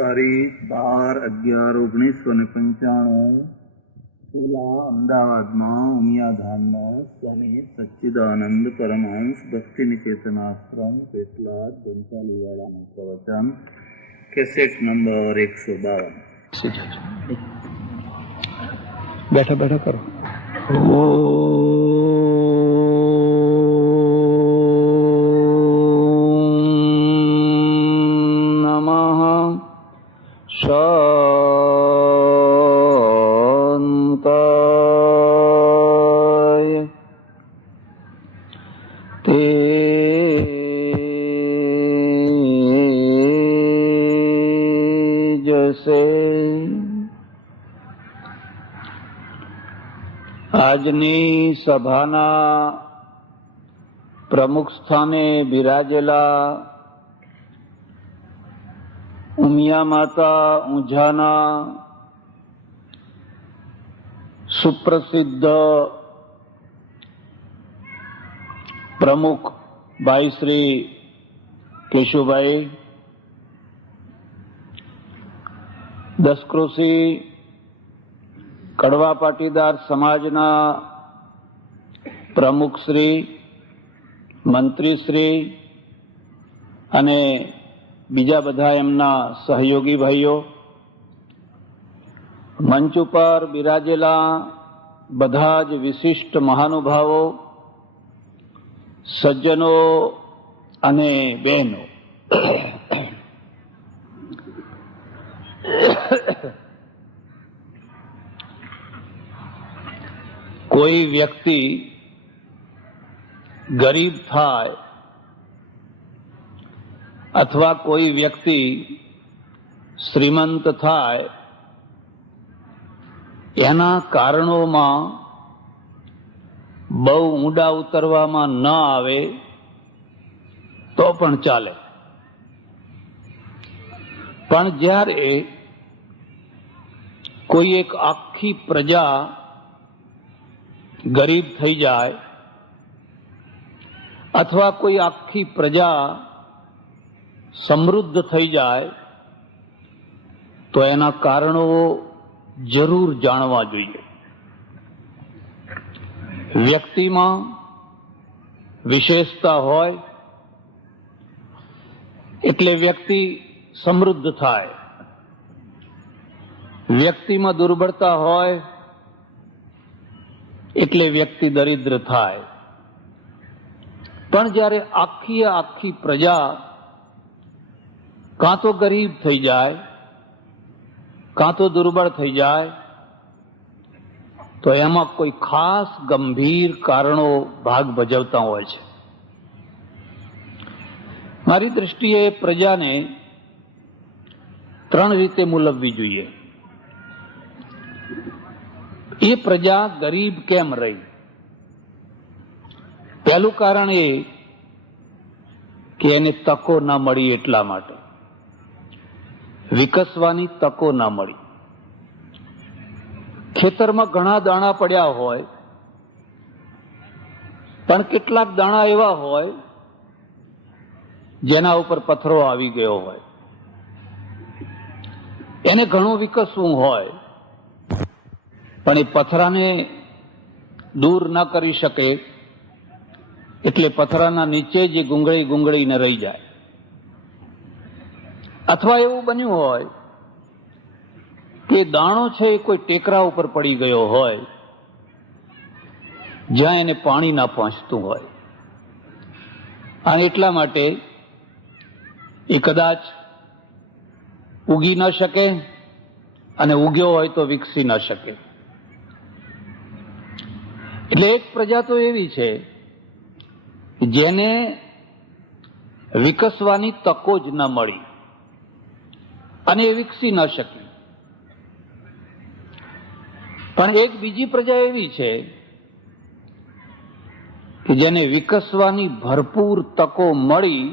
તારીખ 12/11/1995 સોલા અમદાવાદમાં ઉમિયાધામમાં સ્વામી સચ્ચિદાનંદ પરમહંસ ભક્તિ નિકેતન આશ્રમ પેટલાદ બંચાલીવાડાનું પ્રવચન, કેસેટ નંબર 152. બેઠા બેઠા કરો. શાંતાય તેજસે. આજની સભાના પ્રમુખ સ્થાને બિરાજેલા ઉમિયા માતા ઊંઝાના સુપ્રસિદ્ધ પ્રમુખ ભાઈ શ્રી કેશુભાઈ, દસકૃષિ કડવા પાટીદાર સમાજના પ્રમુખશ્રી, મંત્રીશ્રી અને બીજા બધા એમના સહયોગી ભાઈઓ, મંચ ઉપર બિરાજેલા બધા જ વિશિષ્ટ મહાનુભાવો, સજ્જનો અને બહેનો, કોઈ વ્યક્તિ ગરીબ થાય અથવા કોઈ વ્યક્તિ શ્રીમંત થાય, એના કારણોમાં બહુ ઊંડા ઉતરવામાં ન આવે તો પણ ચાલે. પણ જ્યારે કોઈ એક આખી પ્રજા ગરીબ થઈ જાય અથવા કોઈ આખી પ્રજા સમૃદ્ધ થઈ જાય તો એના કારણો જરૂર જાણવા જોઈએ. વ્યક્તિમાં વિશેષતા હોય એટલે વ્યક્તિ સમૃદ્ધ થાય, વ્યક્તિમાં દુર્બળતા હોય એટલે વ્યક્તિ દરિદ્ર થાય. પણ જ્યારે આખી પ્રજા કાં તો ગરીબ થઈ જાય કાં તો દુર્બળ થઈ જાય તો એમાં કોઈ ખાસ ગંભીર કારણો ભાગ ભજવતા હોય છે. મારી દૃષ્ટિએ પ્રજાને 3 રીતે મૂલવવી જોઈએ. એ પ્રજા ગરીબ કેમ રહી? પહેલું કારણ એ કે એને તકો ના મળી, એટલા માટે વિકસવાની તકો ના મળી. ખેતરમાં ઘણા દાણા પડ્યા હોય પણ કેટલાક દાણા એવા હોય જેના ઉપર પથ્થરો આવી ગયો હોય. એને ઘણું વિકસવું હોય પણ એ પથરાને દૂર ન કરી શકે એટલે પથરાના નીચે જ ગુંગળીને રહી જાય. અથવા એવું બન્યું હોય કે દાણો છે એ કોઈ ટેકરા ઉપર પડી ગયો હોય જ્યાં એને પાણી ના પહોંચતું હોય અને એટલા માટે એ કદાચ ઉગી ન શકે અને ઉગ્યો હોય તો વિકસી ન શકે. એટલે એક પ્રજા તો એવી છે જેને વિકસવાની તકો જ ન મળી અને એ વિકસી ન શકી. પણ એક બીજી પ્રજા એવી છે કે જેને વિકસવાની ભરપૂર તકો મળી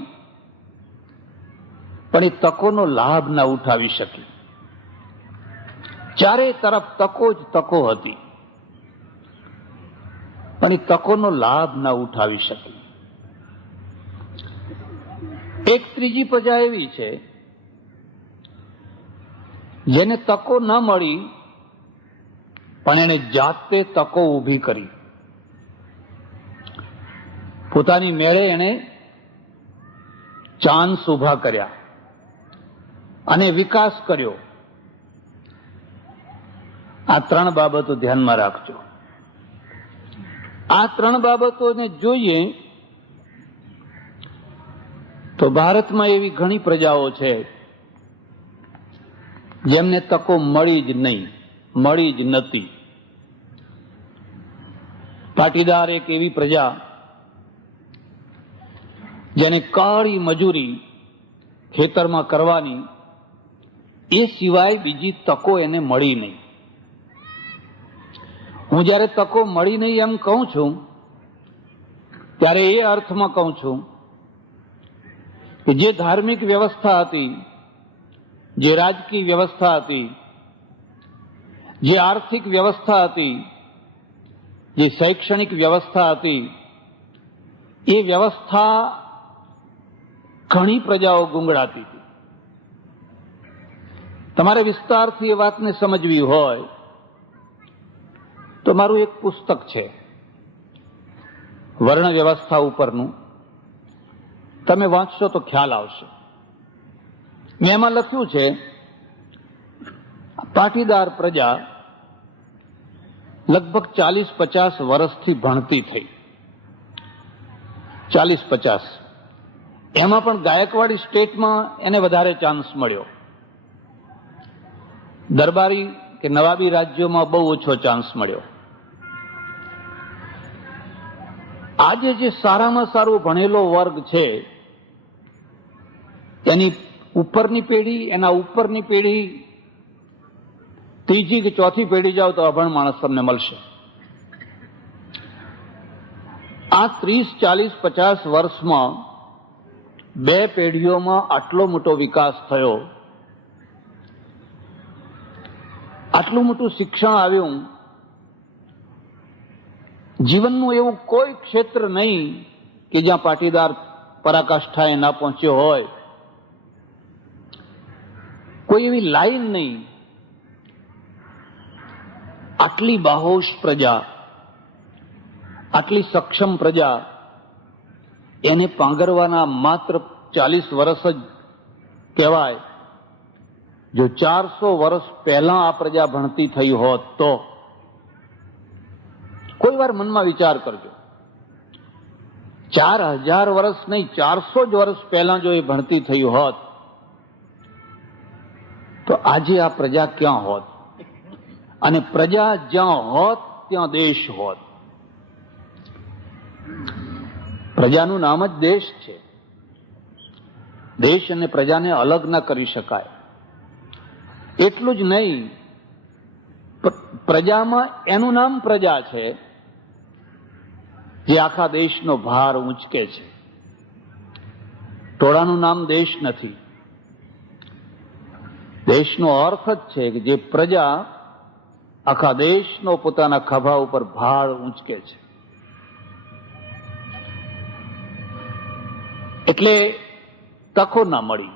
પણ એ તકોનો લાભ ન ઉઠાવી શકી. ચારે તરફ તકો જ તકો હતી પણ એ તકોનો લાભ ન ઉઠાવી શકી. એક ત્રીજી પ્રજા એવી છે જેને તકો ન મળી પણ એને જાતે તકો ઊભી કરી. પોતાની મેળે એને ચાન્સ ઊભા કર્યા અને વિકાસ કર્યો. આ ત્રણ બાબતો ધ્યાનમાં રાખજો. આ ત્રણ બાબતોને જોઈએ તો ભારતમાં એવી ઘણી પ્રજાઓ છે જેમને તકો મળી જ નહીં, મળી જ નથી. પાટીદાર એક એવી પ્રજા જેને કાળી મજૂરી ખેતરમાં કરવાની એ સિવાય બીજી તકો એને મળી નહીં. હું જ્યારે તકો મળી નહીં એમ કહું છું ત્યારે એ અર્થમાં કહું છું કે જે ધાર્મિક વ્યવસ્થા હતી, જે રાજકીય વ્યવસ્થા હતી, જે આર્થિક વ્યવસ્થા હતી, જે શૈક્ષણિક વ્યવસ્થા હતી, એ વ્યવસ્થા ઘણી પ્રજાઓ ગુંગળાતી હતી. તમારે વિસ્તારથી એ વાતને સમજવી હોય તો મારું એક પુસ્તક છે વર્ણ વ્યવસ્થા ઉપરનું, તમે વાંચશો તો ખ્યાલ આવશે. મેં એમાં લખ્યું છે પાટીદાર પ્રજા લગભગ 40-50 વર્ષથી ભણતી થઈ. 40-50. એમાં પણ ગાયકવાડી સ્ટેટમાં એને વધારે ચાન્સ મળ્યો. દરબારી કે નવાબી રાજ્યોમાં બહુ ઓછો ચાન્સ મળ્યો. આજે જે સારામાં સારો ભણેલો વર્ગ છે એની ઉપરની પેઢી, એના ઉપરની પેઢી, ત્રીજી કે ચોથી પેઢી જાઓ તો અભણ માણસ તમને મળશે. આ 30-40-50 વર્ષમાં બે પેઢીઓમાં આટલો મોટો વિકાસ થયો, આટલું મોટું શિક્ષણ આવ્યું. જીવનનું એવું કોઈ ક્ષેત્ર નહીં કે જ્યાં પાટીદાર પરાકાષ્ઠાએ ના પહોંચ્યો હોય, કોઈ એવી લાઈન નહીં. આટલી બાહોશ પ્રજા, આટલી સક્ષમ પ્રજા, એને પાંગરવાના માત્ર 40 વર્ષ જ કહેવાય. જો 400 વર્ષ પહેલા આ પ્રજા ભણતી થઈ હોત તો કોઈ વાર મનમાં વિચાર કરજો. 4000 વર્ષ નહીં, 400 જ વર્ષ પહેલા જો એ ભણતી થઈ હોત તો આજે આ પ્રજા ક્યાં હોત? અને પ્રજા જ્યાં હોત ત્યાં દેશ હોત. પ્રજાનું નામ જ દેશ છે. દેશ અને પ્રજાને અલગ ન કરી શકાય. એટલું જ નહીં, પ્રજામાં એનું નામ પ્રજા છે જે આખા દેશનો ભાર ઊંચકે છે. ટોળાનું નામ દેશ નથી. દેશનો અર્થ જ છે કે જે પ્રજા આખા દેશનો પોતાના ખભા ઉપર ભાર ઊંચકે છે. એટલે તકો ના મળી.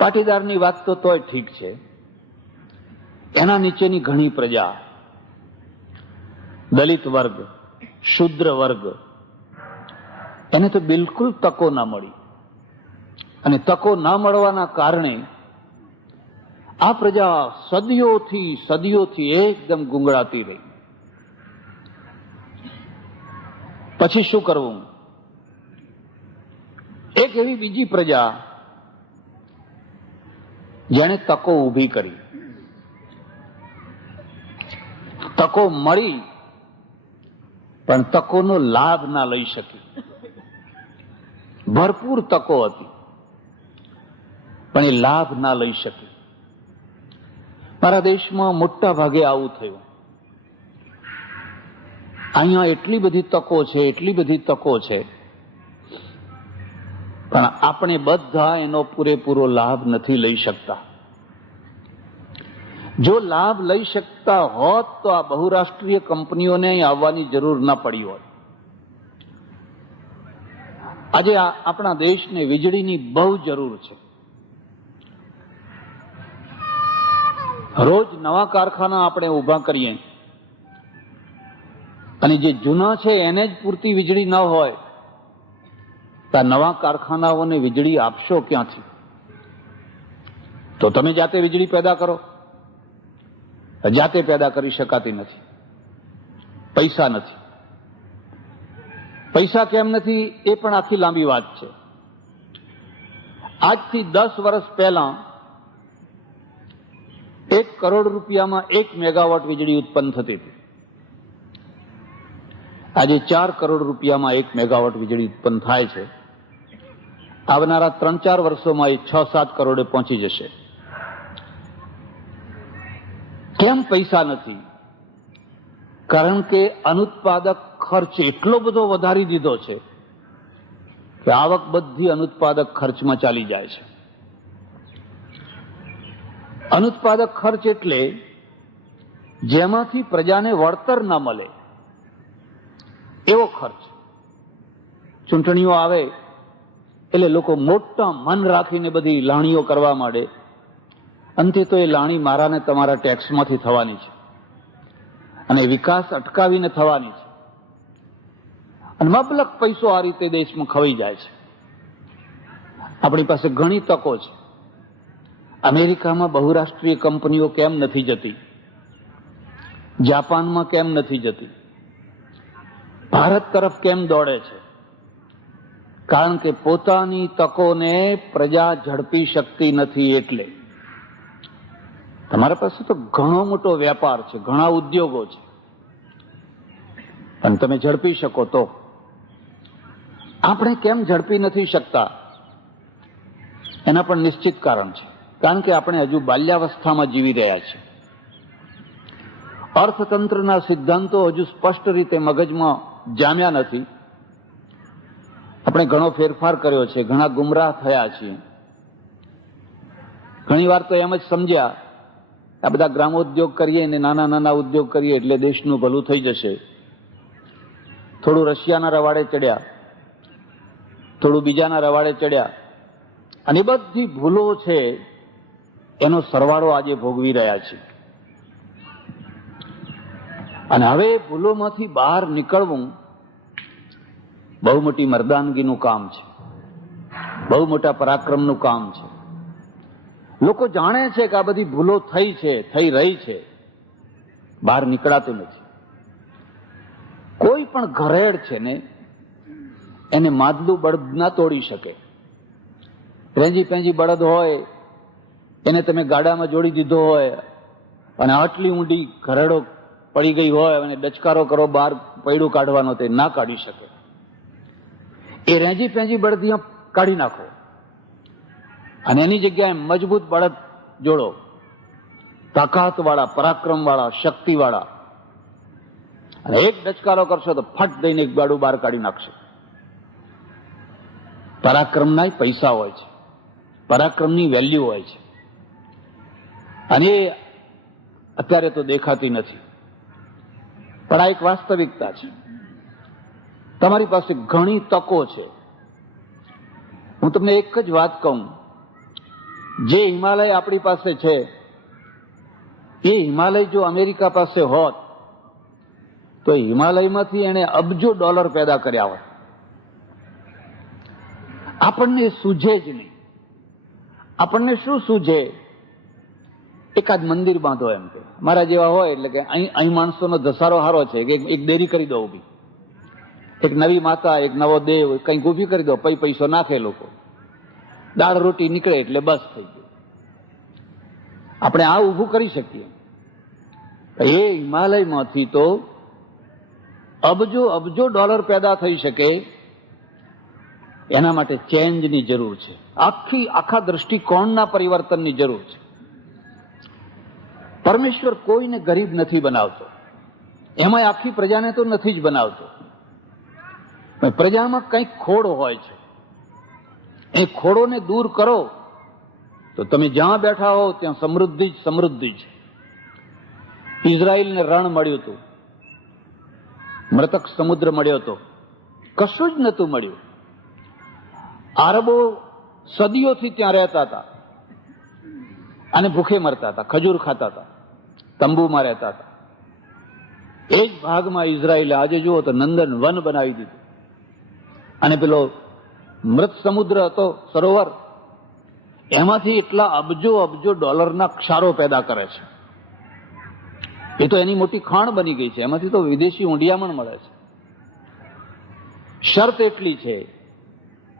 પાટીદારની વાત તો તોય ઠીક છે, એના નીચેની ઘણી પ્રજા, દલિત વર્ગ, શુદ્ર વર્ગ, એને તો બિલકુલ તકો ના મળી. અને તકો ના મળવાના કારણે આ પ્રજા સદીઓથી એકદમ ગુંગળાતી રહી. પછી શું કરવું? એક એવી બીજી પ્રજા જેણે તકો ઊભી કરી. તકો મળી પણ તકોનો લાભ ના લઈ શકી. ભરપૂર તકો હતી પણ એ લાભ ના લઈ શકી. મારા દેશમાં મોટા ભાગે આવું થયું. અહીંયા એટલી બધી તકો છે, એટલી બધી તકો છે, પણ આપણે બધા એનો પૂરેપૂરો લાભ નથી લઈ શકતા. જો લાભ લઈ શકતા હોત તો આ બહુરાષ્ટ્રીય કંપનીઓને અહીં આવવાની જરૂર ના પડી હોત. આજે આપણા દેશને વીજળીની બહુ જરૂર છે. રોજ નવા કારખાના આપણે ઊભા કરીએ અને જે જૂના છે એને જ પૂરતી વીજળી ન હોય તો નવા કારખાનાઓને વીજળી આપશો ક્યાંથી? તો તમે જાતે વીજળી પેદા કરો. જાતે પેદા કરી શકાતી નથી. પૈસા નથી. પૈસા કેમ નથી એ પણ આખી લાંબી વાત છે. આજથી 10 વર્ષ પહેલા 1 કરોડ રૂપિયામાં 1 મેગાવોટ વીજળી ઉત્પન્ન થતી હતી. આજે 4 કરોડ રૂપિયામાં 1 મેગાવોટ વીજળી ઉત્પન્ન થાય છે. આવનારા 3-4 વર્ષોમાં એ 6-7 કરોડે પહોંચી જશે. કેમ પૈસા નથી? કારણ કે અનુત્પાદક ખર્ચ એટલો બધો વધારી દીધો છે કે આવક બધી અનુત્પાદક ખર્ચમાં ચાલી જાય છે. અનુત્પાદક ખર્ચ એટલે જેમાંથી પ્રજાને વળતર ન મળે એવો ખર્ચ. ચૂંટણીઓ આવે એટલે લોકો મોટા મન રાખીને બધી લાણીઓ કરવા માંડે. અંતે તો એ લાણી મારા ને તમારા ટેક્સમાંથી થવાની છે અને વિકાસ અટકાવીને થવાની છે. અને મબલક પૈસો આ રીતે દેશમાં ખવાઈ જાય છે. આપણી પાસે ઘણી તકો છે. અમેરિકામાં બહુરાષ્ટ્રીય કંપનીઓ કેમ નથી જતી? જાપાનમાં કેમ નથી જતી? ભારત તરફ કેમ દોડે છે? કારણ કે પોતાની તકોને પ્રજા ઝડપી શકતી નથી. એટલે તમારા પાસે તો ઘણો મોટો વેપાર છે, ઘણા ઉદ્યોગો છે, પણ તમે ઝડપી શકો તો. આપણે કેમ ઝડપી નથી શકતા એના પણ નિશ્ચિત કારણ છે. કારણ કે આપણે હજુ બાલ્યાવસ્થામાં જીવી રહ્યા છીએ. અર્થતંત્રના સિદ્ધાંતો હજુ સ્પષ્ટ રીતે મગજમાં જામ્યા નથી. આપણે ઘણો ફેરફાર કર્યો છે, ઘણા ગુમરાહ થયા છીએ. ઘણી વાર તો એમ જ સમજ્યા આ બધા ગ્રામોદ્યોગ કરીએ ને નાના નાના ઉદ્યોગ કરીએ એટલે દેશનું ભલું થઈ જશે. થોડું રશિયાના રવાડે ચડ્યા, થોડું બીજાના રવાડે ચડ્યા અને બધી ભૂલો છે એનો સરવાળો આજે ભોગવી રહ્યા છે. અને હવે ભૂલોમાંથી બહાર નીકળવું બહુ મોટી મર્દાનગીનું કામ છે, બહુ મોટા પરાક્રમનું કામ છે. લોકો જાણે છે કે આ બધી ભૂલો થઈ છે, થઈ રહી છે, બહાર નીકળાતું નથી. કોઈ પણ ઘરેડ છે ને એને માદલું બળદ ના તોડી શકે. રેંજી પેંજી બળદ હોય એને તમે ગાડામાં જોડી દીધો હોય અને આટલી ઊંડી ઘરેડો પડી ગઈ હોય અને ડચકારો કરો બહાર પૈડું કાઢવાનો, તે ના કાઢી શકે. એ રેંજી પેંજી બળદ કાઢી નાખો અને એની જગ્યાએ મજબૂત બળદ જોડો, તાકાતવાળા, પરાક્રમવાળા, શક્તિવાળા, અને એક ડચકારો કરશો તો ફટ દઈને એક ગાડું બહાર કાઢી નાખશે. પરાક્રમના પૈસા હોય છે, પરાક્રમની વેલ્યુ હોય છે, અને એ અત્યારે તો દેખાતી નથી. પણ આ એક વાસ્તવિકતા છે. તમારી પાસે ઘણી તકો છે. હું તમને એક જ વાત કહું, જે હિમાલય આપણી પાસે છે એ હિમાલય જો અમેરિકા પાસે હોત તો હિમાલયમાંથી એને અબજો ડોલર પેદા કર્યા હોત. આપણને સૂઝે જ નહીં. આપણને શું સૂઝે? એકાદ મંદિર બાંધો એમ કે મારા જેવા હોય એટલે કે અહીં માણસોનો ધસારો હારો છે કે એક ડેરી કરી દો ઊભી, એક નવી માતા, એક નવો દેવ કંઈક ઊભી કરી દો, પૈસો નાખે લોકો, દાળ રોટી નીકળે એટલે બસ થઈ ગયું. આપણે આ ઊભું કરી શકીએ. એ હિમાલયમાંથી તો અબજો અબજો ડોલર પેદા થઈ શકે. એના માટે ચેન્જની જરૂર છે, આખા દ્રષ્ટિકોણના પરિવર્તનની જરૂર છે. પરમેશ્વર કોઈને ગરીબ નથી બનાવતો, એમાં આખી પ્રજાને તો નથી જ બનાવતો. પ્રજામાં કંઈક ખોડ હોય છે. એ ખોડોને દૂર કરો તો તમે જ્યાં બેઠા હો ત્યાં સમૃદ્ધિ જ સમૃદ્ધિ છે. ઇઝરાયલને રણ મળ્યું હતું, મૃતક સમુદ્ર મળ્યો હતો, કશું જ નહોતું મળ્યું. આરબો સદીઓથી ત્યાં રહેતા હતા. અને ભૂખે મરતા હતા, ખજૂર ખાતા હતા, તંબુમાં રહેતા હતા. એ જ ભાગમાં ઇઝરાયલે આજે જુઓ તો નંદન વન બનાવી દીધું. અને પેલો મૃત સમુદ્ર હતો, સરોવર, એમાંથી એટલા અબજો અબજો ડોલરના ક્ષારો પેદા કરે છે. એ તો એની મોટી ખાણ બની ગઈ છે. એમાંથી તો વિદેશી ઊંડિયામણ મળે છે. શરત એટલી છે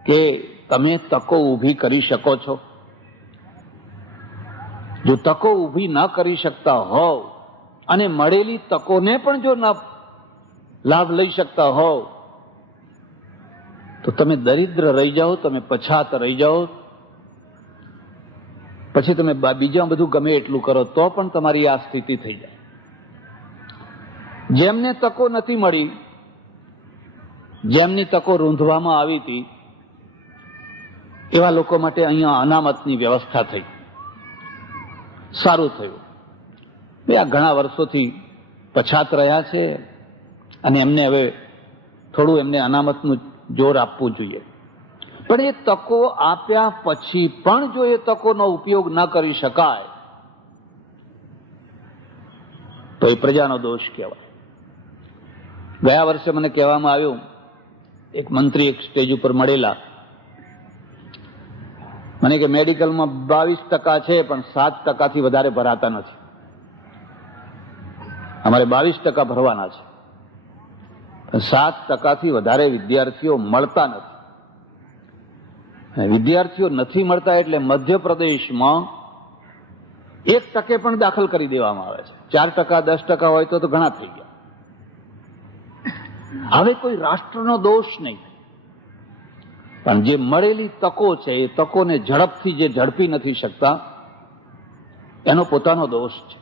કે તમે તકો ઊભી કરી શકો છો. જો તકો ઊભી ન કરી શકતા હોવ અને મળેલી તકોને પણ જો લાભ લઈ શકતા હોવ તો તમે દરિદ્ર રહી જાઓ, તમે પછાત રહી જાઓ, પછી તમે બીજા બધું ગમે એટલું કરો તો પણ તમારી આ સ્થિતિ થઈ જાય. જેમને તકો નથી મળી, જેમની તકો રૂંધવામાં આવી હતી, એવા લોકો માટે અહીંયા અનામતની વ્યવસ્થા થઈ. સારું થયું. આ ઘણા વર્ષોથી પછાત રહ્યા છે અને એમને હવે થોડું એમને અનામતનું જોર આપવું જોઈએ. પણ એ તકો આપ્યા પછી પણ જો એ તકોનો ઉપયોગ ન કરી શકાય તો એ પ્રજાનો દોષ કહેવાય. ગયા વર્ષે મને કહેવામાં આવ્યું, એક મંત્રી એક સ્ટેજ ઉપર મળેલા, મને કે મેડિકલમાં 22% છે પણ 7%થી વધારે ભરાતા નથી. અમારે 22% ભરવાના છે, પણ 7%થી વધારે વિદ્યાર્થીઓ મળતા નથી. વિદ્યાર્થીઓ નથી મળતા એટલે મધ્યપ્રદેશમાં 1% પણ દાખલ કરી દેવામાં આવે છે. 4%, 10% હોય તો ઘણા થઈ ગયા. હવે કોઈ રાષ્ટ્રનો દોષ નહીં, પણ જે મળેલી તકો છે એ તકોને ઝડપથી જે ઝડપી નથી શકતા એનો પોતાનો દોષ છે.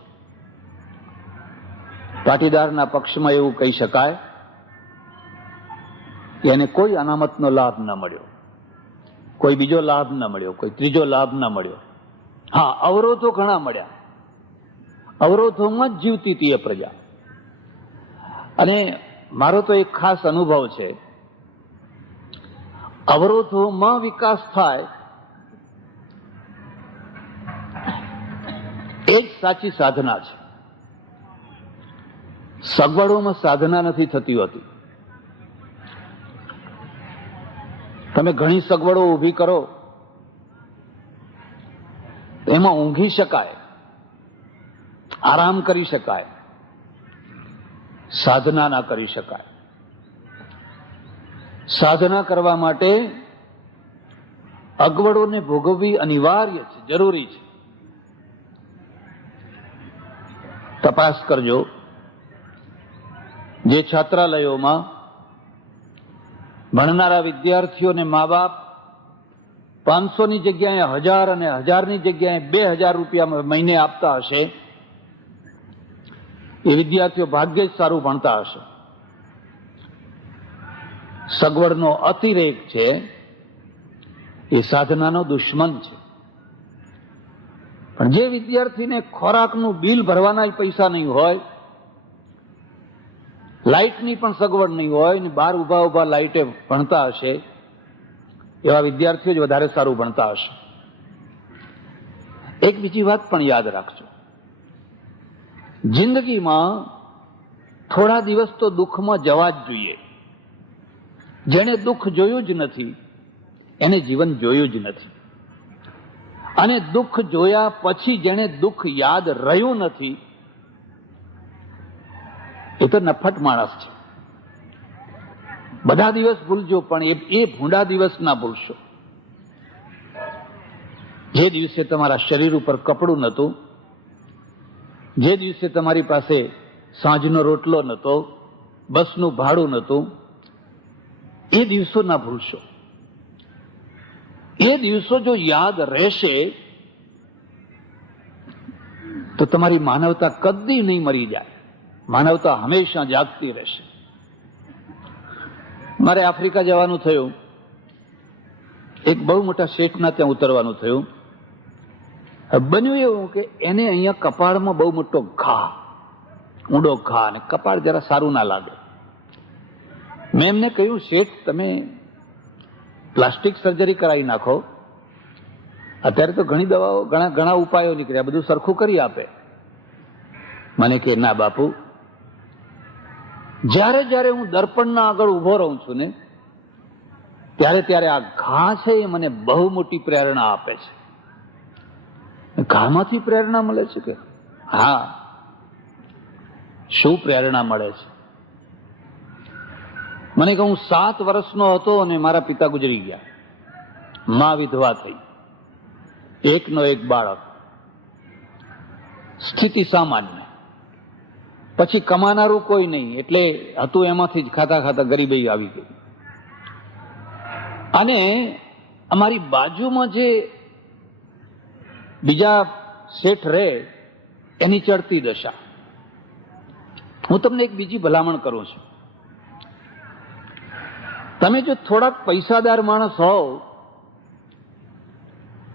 પાટીદારના પક્ષમાં એવું કહી શકાય કે એને કોઈ અનામતનો લાભ ન મળ્યો, કોઈ બીજો લાભ ન મળ્યો, કોઈ ત્રીજો લાભ ન મળ્યો. હા, અવરોધો ઘણા મળ્યા. અવરોધોમાં જ જીવતી હતી એ પ્રજા. અને મારો તો એક ખાસ અનુભવ છે, અવરોધોમાં વિકાસ થાય એ જ સાચી સાધના છે. સગવડોમાં સાધના નથી થતી હોતી. તમે ઘણી સગવડો ઊભી કરો, એમાં ઊંઘી શકાય, આરામ કરી શકાય, સાધના ના કરી શકાય. સાધના કરવા માટે અગવડોને ભોગવવી અનિવાર્ય છે, જરૂરી છે. તપાસ કરજો, જે છાત્રાલયોમાં ભણનારા વિદ્યાર્થીઓને મા બાપ 500ની જગ્યાએ 1000 અને 1000ની જગ્યાએ 2000 રૂપિયા મહિને આપતા હશે, એ વિદ્યાર્થીઓ ભાગ્યે જ સારું ભણતા હશે. સગવડનો અતિરેક છે એ સાધનાનો દુશ્મન છે. પણ જે વિદ્યાર્થીને ખોરાકનું બિલ ભરવાના જ પૈસા નહીં હોય, લાઇટની પણ સગવડ નહીં હોય ને બહાર ઉભા ઉભા લાઇટે ભણતા હશે, એવા વિદ્યાર્થીઓ જ વધારે સારું ભણતા હશે. એક બીજી વાત પણ યાદ રાખજો, જિંદગીમાં થોડા દિવસ તો દુઃખમાં જવા જ જોઈએ. જેણે દુઃખ જોયું જ નથી એને જીવન જોયું જ નથી. અને દુઃખ જોયા પછી જેણે દુઃખ યાદ રહ્યું નથી એ તો નફટ માણસ છે. બધા દિવસ ભૂલજો પણ એ ભૂંડા દિવસ ના ભૂલશો. જે દિવસે તમારા શરીર ઉપર કપડું નહોતું, જે દિવસે તમારી પાસે સાંજનો રોટલો નહોતો, બસનું ભાડું નહોતું, એ દિવસો ના ભૂલશો. એ દિવસો જો યાદ રહેશે તો તમારી માનવતા કદી નહીં મરી જાય. માનવતા હંમેશા જાગતી રહેશે. મારે આફ્રિકા જવાનું થયું, એક બહુ મોટા શેઠના ત્યાં ઉતરવાનું થયું. બન્યું એવું કે એને અહીંયા કપાળમાં બહુ મોટો ઘા, ઊંડો ઘા, અને કપાળ જરા સારું ના લાગે. મેં એમને કહ્યું, શેઠ તમે પ્લાસ્ટિક સર્જરી કરાવી નાખો, અત્યારે તો ઘણી દવાઓ, ઘણા ઉપાયો નીકળ્યા, બધું સરખું કરી આપે. મને કે ના બાપુ, જ્યારે જ્યારે હું દર્પણના આગળ ઉભો રહું છું ને, ત્યારે ત્યારે આ ઘા છે એ મને બહુ મોટી પ્રેરણા આપે છે. ઘામાંથી પ્રેરણા મળે છે કે? હા. શું પ્રેરણા મળે છે? મને કે હું 7 વર્ષનો હતો અને મારા પિતા ગુજરી ગયા, મા વિધવા થઈ, એકનો એક બાળક, સ્થિતિ સામાન્ય, પછી કમાનારું કોઈ નહીં, એટલે હતું એમાંથી જ ખાતા ખાતા ગરીબાઈ આવી ગઈ. અને અમારી બાજુમાં જે બીજા શેઠ રહે એની ચડતી દશા. હું તમને એક બીજી ભલામણ કરું છું. તમે જો થોડાક પૈસાદાર માણસ હોવ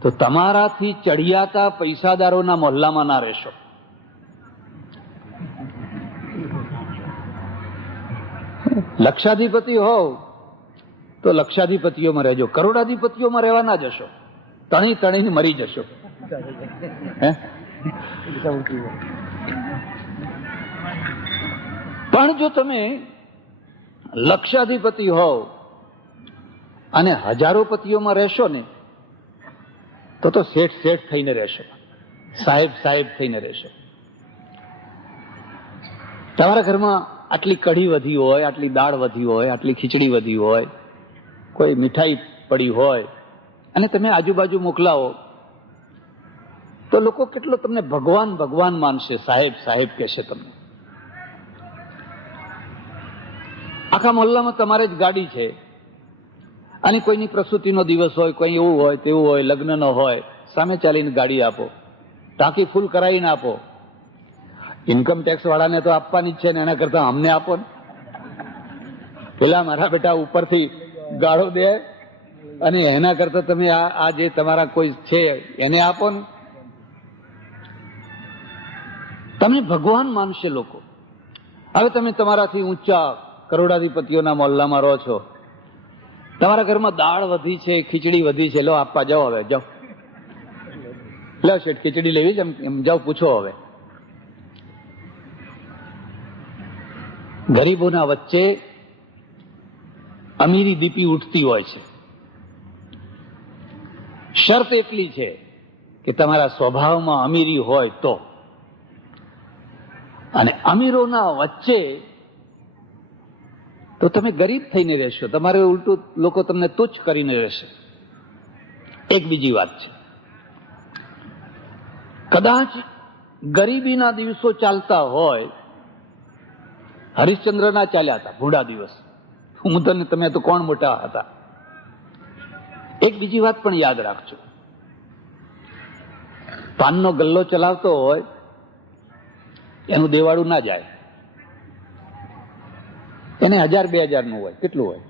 તો તમારાથી ચડિયાતા પૈસાદારોના મોહલ્લામાં ના રહેશો. લક્ષાધિપતિ હોવ તો લક્ષાધિપતિઓમાં રહેજો, કરોડાધિપતિઓમાં રહેવા ના જશો, તણી તણીને મરી જશો. પણ જો તમે લક્ષાધિપતિ હોવ અને હજારોપતિઓમાં રહેશો ને, તો શેઠ શેઠ થઈને રહેશો, સાહેબ સાહેબ થઈને રહેશો. તમારા ઘરમાં આટલી કઢી વધી હોય, આટલી દાળ વધી હોય, આટલી ખીચડી વધી હોય, કોઈ મીઠાઈ પડી હોય, અને તમે આજુબાજુ મોકલાવો તો લોકો કેટલો તમને ભગવાન ભગવાન માનશે, સાહેબ સાહેબ કહેશે તમને. આખા મોહલ્લામાં તમારે જ ગાડી છે અને કોઈની પ્રસૂતિનો દિવસ હોય, કોઈ એવું હોય તેવું હોય, લગ્નનો હોય, સામે ચાલીને ગાડી આપો, ટાંકી ફૂલ કરાવીને આપો. ઇન્કમ ટેક્સ વાળાને તો આપવાની જ છે ને, એના કરતા અમને આપો ને. પેલા મારા બેટા ઉપરથી ગાળો દે અને એના કરતા તમે આ જે તમારા કોઈ છે એને આપો ને. તમને ભગવાન માનશે લોકો. હવે તમે તમારાથી ઊંચા કરોડાધિપતિઓના મોહલ્લામાં રહો છો, તમારા ઘરમાં દાળ વધી છે, ખીચડી વધી છે, લો આપવા જાઓ, હવે જાઓ, લો શેઠ ખીચડી લેવી છે એમ જાઓ, પૂછો. હવે ગરીબોના વચ્ચે અમીરી દીપી ઉઠતી હોય છે. શરત એટલી છે કે તમારા સ્વભાવમાં અમીરી હોય તો. અને અમીરોના વચ્ચે તો તમે ગરીબ થઈને રહેશો, તમારે ઉલટું લોકો તમને તુચ્છ કરીને રહેશે. એક બીજી વાત છે, કદાચ ગરીબીના દિવસો ચાલતા હોય, હરિશ્ચંદ્રના ચાલ્યા હતા ભૂંડા દિવસ, હું તમે તો કોણ મોટા હતા. એક બીજી વાત પણ યાદ રાખજો, પાનનો ગલ્લો ચલાવતો હોય એનું દેવાળું ના જાય, એને 1000-2000 નું હોય, કેટલું હોય,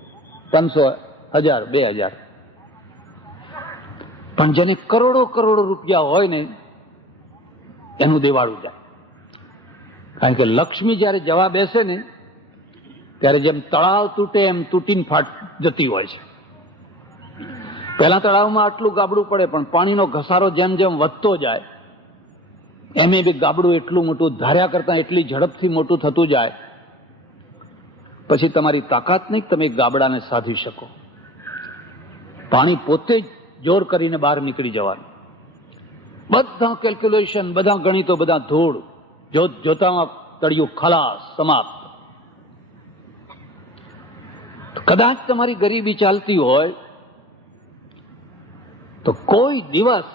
500, 1000, 2000. પણ જેને કરોડો કરોડો રૂપિયા હોય ને એનું દેવાળું જાય. કારણ કે લક્ષ્મી જયારે જવા બેસે ને ત્યારે જેમ તળાવ તૂટે એમ તૂટીને જતી હોય છે. પહેલા તળાવમાં આટલું ગાબડું પડે, પણ પાણીનો ઘસારો જેમ જેમ વધતો જાય એમ બી ગાબડું એટલું મોટું, ધાર્યા કરતા એટલી ઝડપથી મોટું થતું જાય. પછી તમારી તાકાત નહીં તમે ગાબડાને સાધી શકો. પાણી પોતે જ જોર કરીને બહાર નીકળી જવાનું. બધા કેલ્ક્યુલેશન, બધા ગણિતો, બધા ધૂળ, જોતામાં તળિયું ખલાસ, સમાપ્ત. કદાચ તમારી ગરીબી ચાલતી હોય તો કોઈ દિવસ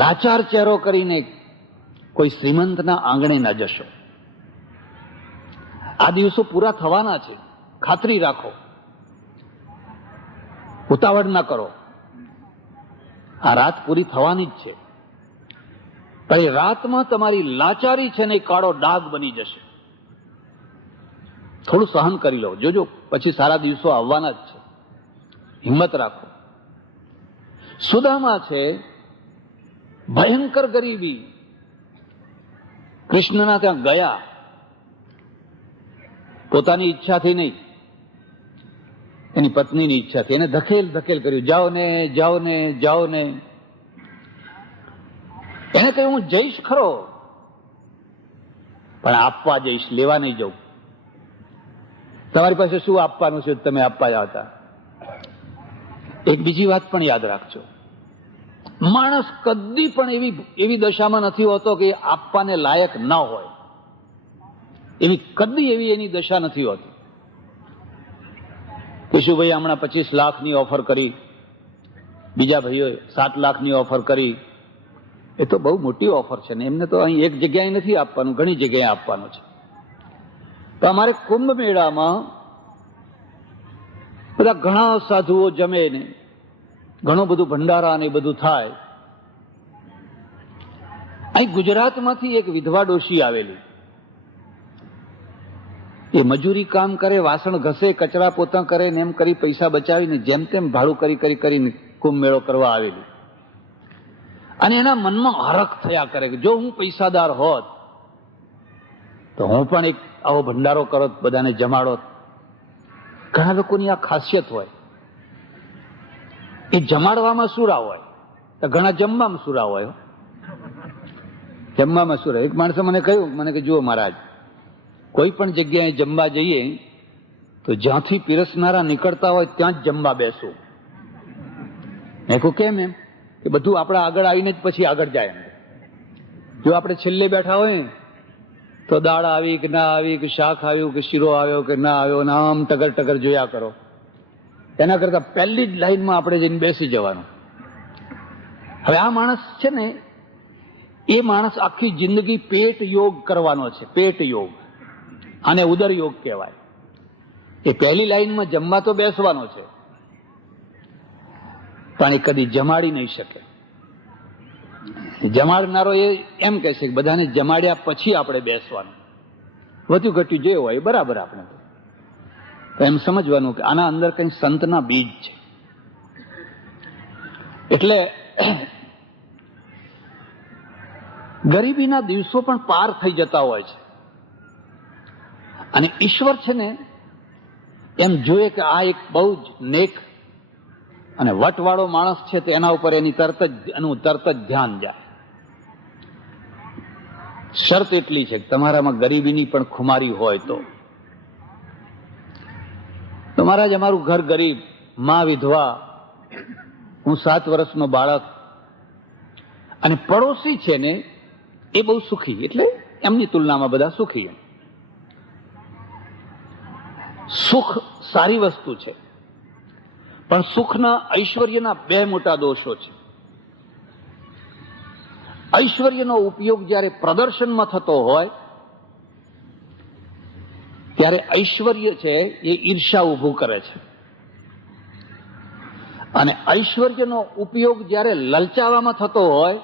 લાચાર ચહેરો કરીને કોઈ શ્રીમંતના આંગણે ના જશો. આ દિવસો પૂરા થવાના છે, ખાતરી રાખો, ઉતાવળ ના કરો. આ રાત પૂરી થવાની જ છે, પણ એ રાતમાં તમારી લાચારી છે ને એ કાળો ડાઘ બની જશે. થોડું સહન કરી લો, જોજો પછી સારા દિવસો આવવાના જ છે. હિંમત રાખો. સુદામા છે, ભયંકર ગરીબી, કૃષ્ણના ત્યાં ગયા, પોતાની ઈચ્છાથી નહીં. એની પત્નીની ઈચ્છાથી એને ધકેલ ધકેલ કર્યું, જાઓ ને જાઓ ને જાઓ ને. એને કહ્યું હું જઈશ ખરો, પણ આપવા જઈશ, લેવા નહીં જાઉં. તમારી પાસે શું આપવાનું છે તમે આપવા આવતા? એક બીજી વાત પણ યાદ રાખજો, માણસ કદી પણ એવી દશામાં નથી હોતો કે આપવાને લાયક ન હોય. કદી એની દશા નથી હોતી. કેશુભાઈ હમણાં 25 લાખની ઓફર કરી, બીજા ભાઈઓએ 7 લાખની ઓફર કરી. એ તો બહુ મોટી ઓફર છે ને, એમને તો અહીં એક જગ્યાએ નથી આપવાનું, ઘણી જગ્યાએ આપવાનું છે. તો અમારે કુંભ મેળામાં બધા ઘણા સાધુઓ જમે ને ઘણું બધું ભંડારા ને બધું થાય. અહીં ગુજરાતમાંથી એક વિધવા ડોશી આવેલી, એ મજૂરી કામ કરે, વાસણ ઘસે, કચરા પોતા કરે ને એમ કરી પૈસા બચાવીને જેમ તેમ ભાડું કરીને કુંભ મેળો કરવા આવેલી. અને એના મનમાં હરખ થયા કરે કે જો હું પૈસાદાર હોત તો હું પણ એક આવો ભંડારો કરત, બધાને જમાડોત. ઘણા લોકોની આ ખાસિયત હોય, એ જમાડવામાં સુરા હોય, તો ઘણા જમવામાં સુરા હોય. જમવામાં સુરા. એક માણસે મને કહ્યું, મને કે જુઓ મહારાજ, કોઈ પણ જગ્યાએ જમવા જઈએ તો જ્યાંથી પીરસનારા નીકળતા હોય ત્યાં જ જમવા બેસવું. મેં કહ્યું કેમ? એમ કે બધું આપણા આગળ આવીને જ પછી આગળ જાય. જો આપણે છેલ્લે બેઠા હોય તો દાળ આવી કે ના આવી, કે શાક આવ્યું કે શીરો આવ્યો કે ના આવ્યો, ને આમ ટગર ટગર જોયા કરો. એના કરતા પહેલી જ લાઈનમાં આપણે જઈને બેસી જવાનું. હવે આ માણસ છે ને, એ માણસ આખી જિંદગી પેટ યોગ કરવાનો છે, પેટ યોગ, અને ઉદર યોગ કહેવાય. એ પહેલી લાઈનમાં જમવા તો બેસવાનો છે, પણ એ કદી જમાડી નહીં શકે. જમાડનારો એ એમ કહે છે કે બધાને જમાડ્યા પછી આપણે બેસવાનું. વધુ ઘટ્યું જે હોય બરાબર. આપણે તો એમ સમજવાનું કે આના અંદર કઈ સંતના બીજ છે. એટલે ગરીબીના દિવસો પણ પાર થઈ જતા હોય છે, અને ઈશ્વર છે ને એમ જોઈએ કે આ એક બહુ જ નેક અને વટવાળો માણસ છે, તો એના ઉપર એનું તરત જ ધ્યાન જાય. શરત એટલી છે કે તમારામાં ગરીબીની પણ ખુમારી હોય તો. મહારાજ અમારું ઘર ગરીબ, માં વિધવા, હું 7 વર્ષનો બાળક, અને પડોશી છે ને એ બહુ સુખી, એટલે એમની તુલનામાં બધા સુખી. સુખ સારી વસ્તુ છે, પણ સુખના ઐશ્વર્યના 2 મોટા દોષો છે. ઐશ્વર્યનો ઉપયોગ જ્યારે પ્રદર્શનમાં થતો હોય ત્યારે ઐશ્વર્ય છે એ ઈર્ષા ઊભું કરે છે, અને ઐશ્વર્યનો ઉપયોગ જ્યારે લલચાવવામાં થતો હોય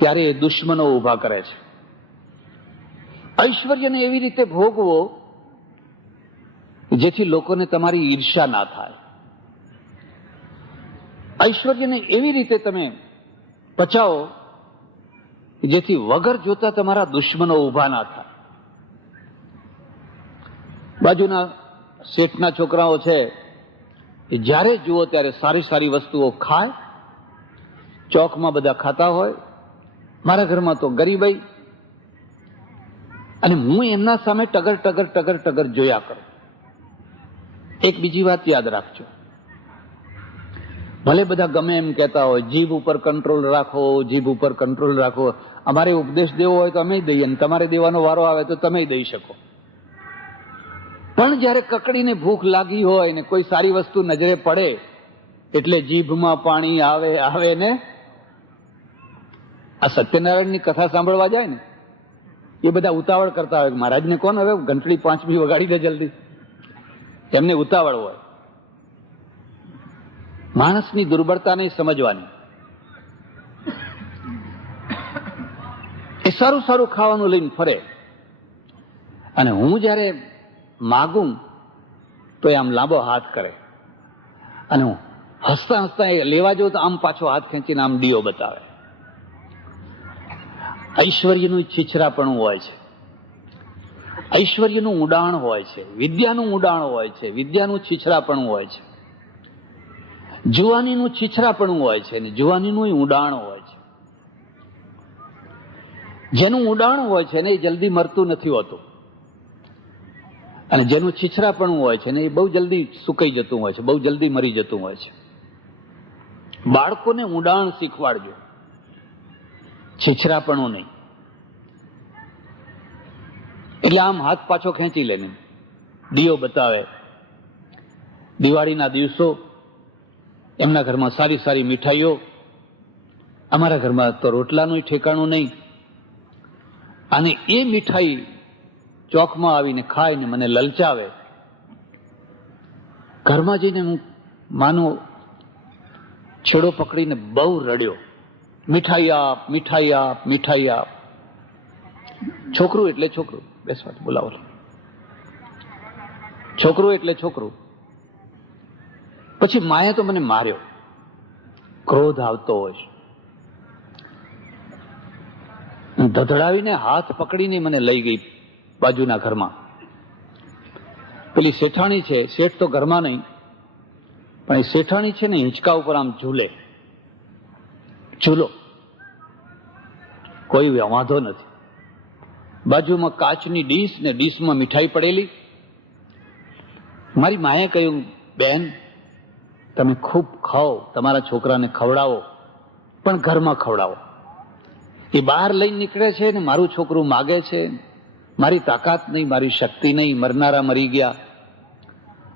ત્યારે એ દુશ્મનો ઊભા કરે છે. ઐશ્વર્યને એવી રીતે ભોગવો જેથી લોકોને તમારી ઈર્ષા ના થાય. ઐશ્વર્યને એવી રીતે તમે પચાવો જેથી વગર જોતા તમારા દુશ્મનો ઊભા ના થાય. બાજુના શેઠના છોકરાઓ છે એ જ્યારે જુઓ ત્યારે સારી સારી વસ્તુઓ ખાય, ચોકમાં બધા ખાતા હોય. મારા ઘરમાં તો ગરીબાઈ, અને હું એમના સામે ટગર ટગર ટગર ટગર જોયા કરું. એક બીજી વાત યાદ રાખજો, ભલે બધા ગમે એમ કહેતા હોય જીભ ઉપર કંટ્રોલ રાખો, જીભ ઉપર કંટ્રોલ રાખો. અમારે ઉપદેશ દેવો હોય તો અમે દઈએ, અને તમારે દેવાનો વારો આવે તો તમે દઈ શકો. પણ જયારે કકડીને ભૂખ લાગી હોય ને કોઈ સારી વસ્તુ નજરે પડે એટલે જીભમાં પાણી આવે ને. આ સત્યનારાયણની કથા સાંભળવા જાય ને એ બધા ઉતાવળ કરતા હોય, મહારાજને કોણ હવે ઘંટડી 5મી વગાડી દે જલ્દી, એમને ઉતાવળ હોય. માણસની દુર્બળતા નહીં સમજવાની. એ સારું સારું ખાવાનું લઈને ફરે, અને હું જયારે માગું તો એ આમ લાંબો હાથ કરે, અને હું હસતા હસતા એ લેવા જાઉં તો આમ પાછો હાથ ખેંચીને આમ ડીઓ બતાવે. ઐશ્વર્યનું છીછરાપણું હોય છે. ઐશ્વર્યનું ઉડાણ હોય છે, વિદ્યાનું ઉડાણ હોય છે, વિદ્યાનું છીછરાપણું હોય છે, જુવાનીનું છીછરાપણું હોય છે અને જુવાનીનું ઉડાણ હોય છે. જેનું ઉડાણ હોય છે ને એ જલ્દી મરતું નથી હોતું, અને જેનું છીછરાપણું હોય છે ને એ બહુ જલ્દી સુકાઈ જતું હોય છે, બહુ જલ્દી મરી જતું હોય છે. બાળકોને ઉડાણ શીખવાડજો, છીછરાપણું નહીં. એટલે આમ હાથ પાછો ખેંચી લે ને દીયો બતાવે. દિવાળીના દિવસો એમના ઘરમાં સારી સારી મીઠાઈઓ, અમારા ઘરમાં તો રોટલાનું ઠેકાણું નહીં. અને એ મીઠાઈ ચોકમાં આવીને ખાઈને મને લલચાવે. ઘરમાં જઈને હું માનો છેડો પકડીને બહુ રડ્યો, મીઠાઈ આપ, મીઠાઈ આપ, મીઠાઈ આપ. છોકરું એટલે છોકરું, બેસવા બોલાવો. છોકરું એટલે છોકરું. પછી માએ તો મને માર્યો, ક્રોધ આવતો હોય છે. ધધડાવીને હાથ પકડીને મને લઈ ગઈ બાજુના ઘરમાં. પેલી શેઠાણી છે, શેઠ તો ઘરમાં નહીં, પણ એ શેઠાણી છે ને હિંચકા ઉપર આમ ઝૂલે, ઝૂલો, કોઈ વાંધો નથી. બાજુમાં કાચની ડીશ ને ડીશમાં મીઠાઈ પડેલી. મારી માએ કહ્યું, બેન તમે ખૂબ ખાઓ, તમારા છોકરાને ખવડાવો, પણ ઘરમાં ખવડાવો. એ બહાર લઈને નીકળે છે ને મારું છોકરું માગે છે, મારી તાકાત નહીં, મારી શક્તિ નહીં, મરનારા મરી ગયા.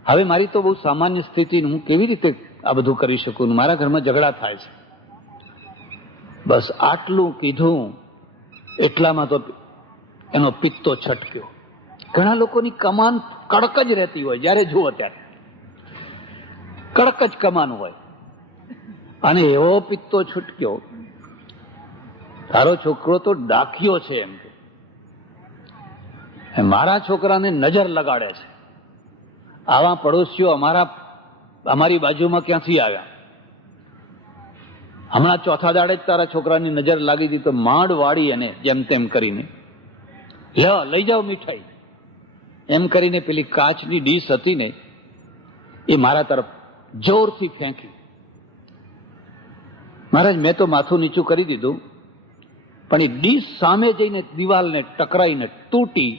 હવે મારી તો બહુ સામાન્ય સ્થિતિ, હું કેવી રીતે આ બધું કરી શકું? મારા ઘરમાં ઝઘડા થાય છે. બસ આટલું કીધું એટલામાં તો એનો પિત્તો છટક્યો. ઘણા લોકોની કમાન કડક જ રહેતી હોય, જ્યારે જુઓ ત્યારે કડક જ કમાન હોય, અને એવો પિત્તો છૂટક્યો. તારો છોકરો તો ડાખ્યો છે એમ કે મારા છોકરાને નજર લગાડે છે. આવા પડોશીઓ અમારી બાજુમાં ક્યાંથી આવ્યા? હમણાં ચોથા દાડે જ તારા છોકરાની નજર લાગી હતી, તો માંડ વાળી અને જેમ તેમ કરીને લઈ જાઓ મીઠાઈ એમ કરીને પેલી કાચની ડીશ હતી ને એ મારા તરફ જોરથી ફેંકી. મહારાજ મેં તો માથું નીચું કરી દીધું, પણ એ ડીશ સામે જઈને દિવાલને ટકરાઈને તૂટી,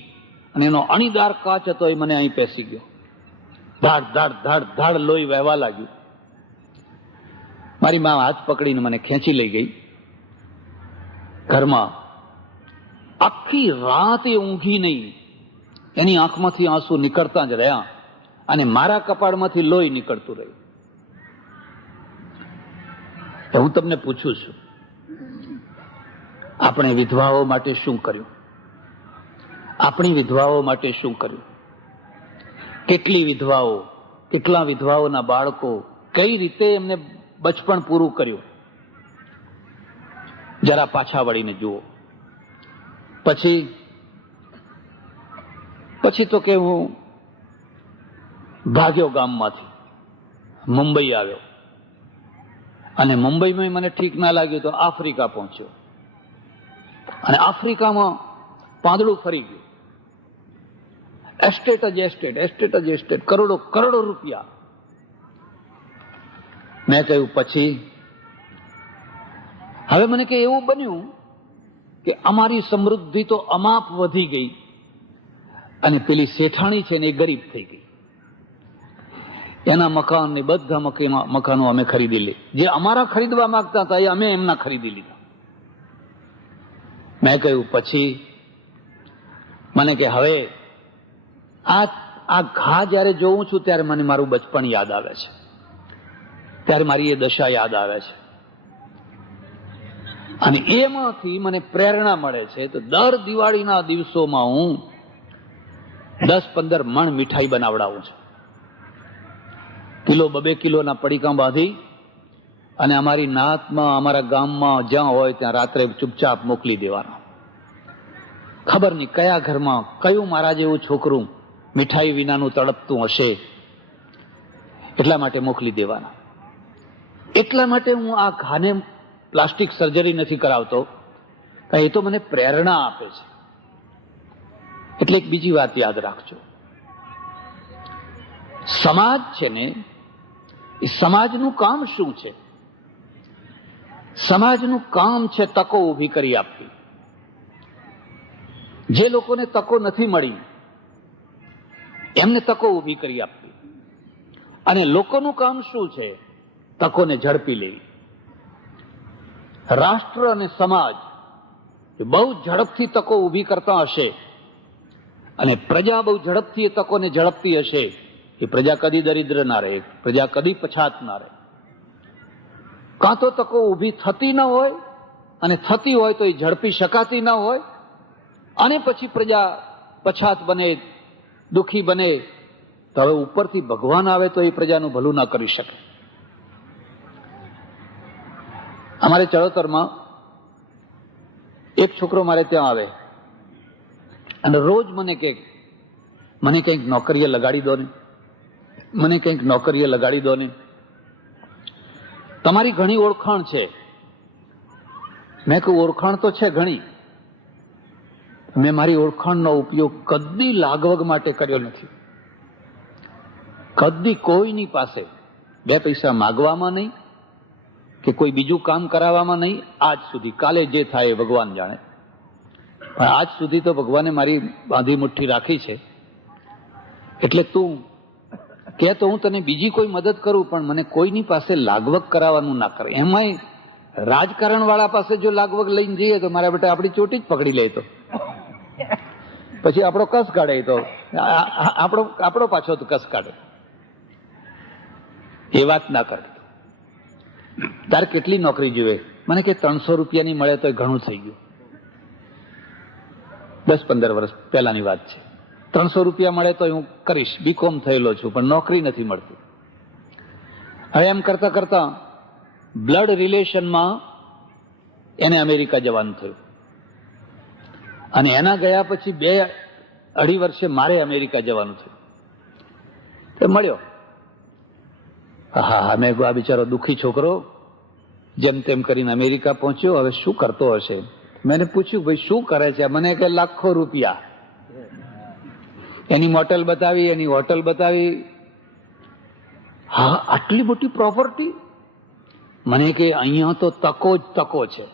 અને એનો અણીદાર કાચ હતો એ મને અહીં પેસી ગયો. ધાડ ધાડ ધાડ ધાડ લોહી વહેવા લાગ્યું. મારી મા હાથ પકડીને મને ખેંચી લઈ ગઈ ઘરમાં. આખી રાત એ ઊંઘી નહીં, એની આંખમાંથી આંસુ નીકળતા જ રહ્યા, અને મારા કપાળમાંથી લોહી નીકળતું રહ્યું. હું તમને પૂછું છું, આપણે વિધવાઓ માટે શું કર્યું? આપણી વિધવાઓ માટે શું કર્યું? કેટલી વિધવાઓ, કેટલા વિધવાઓના બાળકો, કઈ રીતે એમને બચપણ પૂરું કર્યું? જરા પાછા વળીને જુઓ. પછી તો કે હું ભાગ્યો ગામમાંથી, મુંબઈ આવ્યો, અને મુંબઈમાં મને ઠીક ના લાગ્યું તો આફ્રિકા પહોંચ્યો, અને આફ્રિકામાં પાંદડું ફરી ગયું. એસ્ટેટ જ એસ્ટેટ, એસ્ટેટ જ એસ્ટેટ, કરોડો કરોડો રૂપિયા. મેં કહ્યું પછી? હવે મને કે એવું બન્યું કે અમારી સમૃદ્ધિ તો અમાપ વધી ગઈ, અને પેલી શેઠાણી છે ને એ ગરીબ થઈ ગઈ. એના મકાન ને બધા મકાનો અમે ખરીદી લે. જે અમારા ખરીદવા માંગતા હતા એ અમે એમના ખરીદી લીધા. મેં કહ્યું પછી? મને કે હવે આ ઘા જયારે જોઉં છું ત્યારે મને મારું બચપણ યાદ આવે છે, ત્યારે મારી એ દશા યાદ આવે છે, અને એમાંથી મને પ્રેરણા મળે છે. તો દર દિવાળીના દિવસોમાં હું 10-15 મણ મીઠાઈ બનાવડાવું છું. કિલો 2 કિલોના પડીકા બાંધી, અને અમારી નાતમાં, અમારા ગામમાં જ્યાં હોય ત્યાં રાત્રે ચૂપચાપ મોકલી દેવાના. ખબર નહીં કયા ઘરમાં કયું મારા જેવું છોકરું મીઠાઈ વિનાનું તડપતું હશે, એટલા માટે મોકલી દેવાના. એટલા માટે હું આ ઘાને પ્લાસ્ટિક સર્જરી નથી કરાવતો, એ તો મને પ્રેરણા આપે છે. એટલે એક બીજી વાત યાદ રાખજો, સમાજ છે ને એ સમાજનું કામ શું છે? સમાજનું કામ છે તકો ઊભી કરી આપવી. જે લોકોને તકો નથી મળી એમને તકો ઊભી કરી આપવી. અને લોકોનું કામ શું છે? તકોને ઝડપી લેવી. રાષ્ટ્ર અને સમાજ બહુ ઝડપથી તકો ઊભી કરતા હશે અને પ્રજા બહુ ઝડપથી એ તકોને ઝડપતી હશે, એ પ્રજા કદી દરિદ્ર ના રહે, પ્રજા કદી પછાત ના રહે. કાં તો તકો ઊભી થતી ન હોય, અને થતી હોય તો એ ઝડપી શકાતી ન હોય, અને પછી પ્રજા પછાત બને, દુઃખી બને, તો હવે ઉપરથી ભગવાન આવે તો એ પ્રજાનું ભલું ના કરી શકે. અમારે ચરોતરમાં એક છોકરો મારે ત્યાં આવે અને રોજ મને કંઈક નોકરીએ લગાડી દો ને, મને કંઈક નોકરીએ લગાડી દો ને. તમારી ઘણી ઓળખાણ છે. મેં કહ્યું ઓળખાણ તો છે ઘણી, મેં મારી ઓળખાણનો ઉપયોગ કદી લાગવગ માટે કર્યો નથી. કદી કોઈની પાસે 2 પૈસા માગવામાં નહીં કે કોઈ બીજું કામ કરાવવામાં નહીં, આજ સુધી. કાલે જે થાય એ ભગવાન જાણે, પણ આજ સુધી તો ભગવાને મારી બાંધી મુઠ્ઠી રાખી છે. એટલે તું કે તો હું તને બીજી કોઈ મદદ કરું, પણ મને કોઈની પાસે લાગવગ કરાવવાનું ના કરે. એમાંય રાજકારણ વાળા પાસે જો લાગવગ લઈને જઈએ તો મારા બેટા આપણી ચોટી જ પકડી લે, તો પછી આપણો કસ કાઢે, તો આપણો પાછો તો કસ કાઢે. એ વાત ના કરે. તારે કેટલી નોકરી જોઈએ? મને કે 300 રૂપિયાની મળે તો ઘણું થઈ ગયું. 10-15 વર્ષ પહેલાની વાત છે. 300 રૂપિયા મળે તો હું કરીશ, બીકોમ થયેલો છું, પણ નોકરી નથી મળતી. હવે એમ કરતા કરતા બ્લડ રિલેશનમાં એને અમેરિકા જવાનું થયું, અને એના ગયા પછી 2-2.5 વર્ષે મારે અમેરિકા જવાનું થયું. તો મળ્યો. હા, મેં આ બિચારો દુઃખી છોકરો જેમ તેમ કરીને અમેરિકા પહોંચ્યો, હવે શું કરતો હશે? મેં પૂછ્યું, ભાઈ શું કરે છે? મને કે લાખો રૂપિયા. એની મોટેલ બતાવી, એની હોટલ બતાવી. હા, આટલી મોટી પ્રોપર્ટી? મને કે અહીંયા તો તકો જ તકો છે.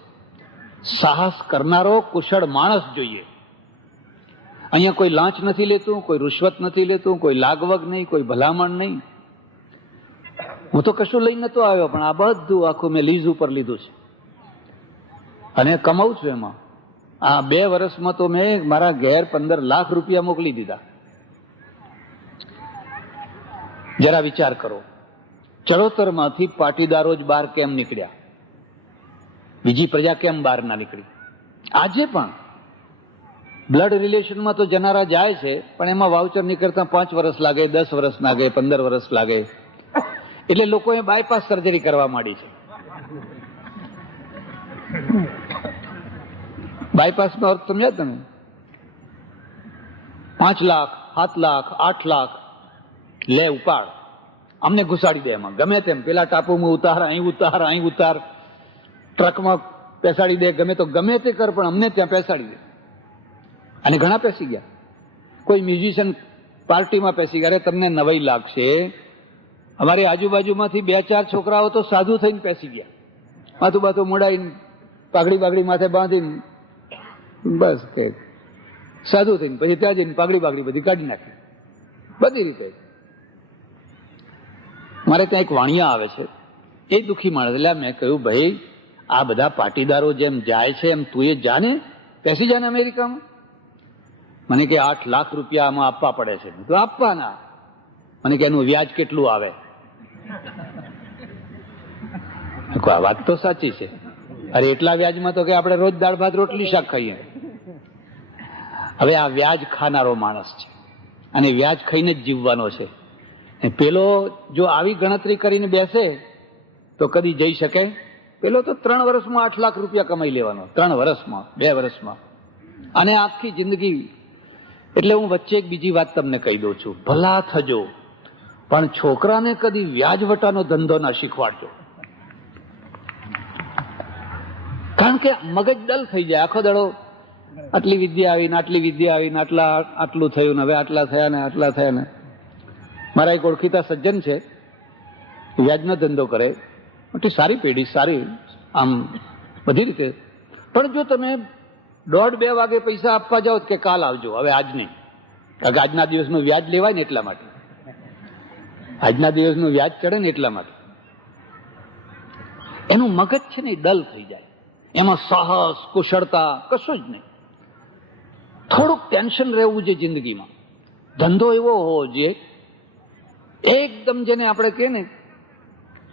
સાહસ કરનારો કુશળ માણસ જોઈએ. અહીંયા કોઈ લાંચ નથી લેતું, કોઈ રૂશ્વત નથી લેતું, કોઈ લાગવગ નહીં, કોઈ ભલામણ નહીં. હું તો કશું લઈને નતો આવ્યો, પણ આ બધું આખું મેં લીઝ ઉપર લીધું છે અને કમાઉં છું એમાં. આ 2 વર્ષમાં તો મેં મારા ઘેર 15 લાખ રૂપિયા મોકલી દીધા. જરા વિચાર કરો, ચરોતરમાંથી પાટીદારો જ બહાર કેમ નીકળ્યા? બીજી પ્રજા કેમ બહાર ના નીકળી? આજે પણ બ્લડ રિલેશનમાં તો જનારા જાય છે, પણ એમાં વાઉચર નીકળતા 5 વર્ષ લાગે, 10 વર્ષ લાગે, 15 વર્ષ લાગે. એટલે લોકોએ બાયપાસ સર્જરી કરવા માંડી છે. બાયપાસનો અર્થ સમજ્યા તમે? 5 લાખ, 7 લાખ, 8 લાખ લે ઉપાડ, અમને ઘુસાડી દે એમાં ગમે તેમ. પેલા ટાપુમાં ઉતાર, અહીં ઉતાર, અહીં ઉતાર, ટ્રકમાં પેસાડી દે, ગમે તે કર, પણ અમને ત્યાં પેસાડી દે. અને ઘણા પેસી ગયા. કોઈ મ્યુઝિશિયન પાર્ટીમાં પેસી ગયા. અરે તમને નવાઈ લાગશે, અમારી આજુબાજુમાંથી 2-4 છોકરાઓ તો સાધુ થઈને પેસી ગયા. માથું બાથું મોડાઈને, પાઘડી માથે બાંધીને, બસ કે સાધુ થઈને પછી ત્યાં જઈને પાઘડી બધી કાઢી નાખી, બધી રીતે. મારે ત્યાં એક વાણિયા આવે છે, એ દુઃખી માણસ. એટલે મેં કહ્યું, ભાઈ આ બધા પાટીદારો જેમ જાય છે એમ તું એ જાને, પેસી જાને અમેરિકામાં. મને કે 8 લાખ રૂપિયા આમાં આપવા પડે છે. તો આપવાના. મને કે એનું વ્યાજ કેટલું આવે? આ વાત તો સાચી છે. અરે એટલા વ્યાજમાં તો કે આપણે રોજ દાળ ભાત રોટલી શાક ખાઈએ. હવે આ વ્યાજ ખાનારો માણસ છે અને વ્યાજ ખાઈને જ જીવવાનો છે. પેલો જો આવી ગણતરી કરીને બેસે તો કદી જઈ શકે? પેલો તો 3 વર્ષમાં 8 લાખ રૂપિયા કમાઈ લેવાનો. 3 વર્ષમાં, 2 વર્ષમાં, અને આખી જિંદગી. એટલે હું વચ્ચે એક બીજી વાત તમને કહી દઉં છું, ભલા થજો પણ છોકરાને કદી વ્યાજવટાનો ધંધો ના શીખવાડજો. કારણ કે મગજ ડલ થઈ જાય. આખો દાડો આટલી વિદ્યા આવી ને આટલી વિદ્યા આવી ને આટલું થયું ને હવે આટલા થયા ને આટલા થયા ને. મારા એક ઓળખીતા સજ્જન છે, વ્યાજનો ધંધો કરે, મોટી સારી પેઢી, સારી આમ બધી રીતે. પણ જો તમે 1:30-2 વાગે પૈસા આપવા જાઓ કે કાલ આવજો, હવે આજ નહીં, કારણ કે આજના દિવસનું વ્યાજ લેવાય ને એટલા માટે, આજના દિવસનું વ્યાજ ચડે ને એટલા માટે. એનું મગજ છે ને એ ડલ થઈ જાય, એમાં સાહસ કુશળતા કશું જ નહીં. થોડુંક ટેન્શન રહેવું જોઈએ જિંદગીમાં. ધંધો એવો હોવો જોઈએ એકદમ, જેને આપણે કહે ને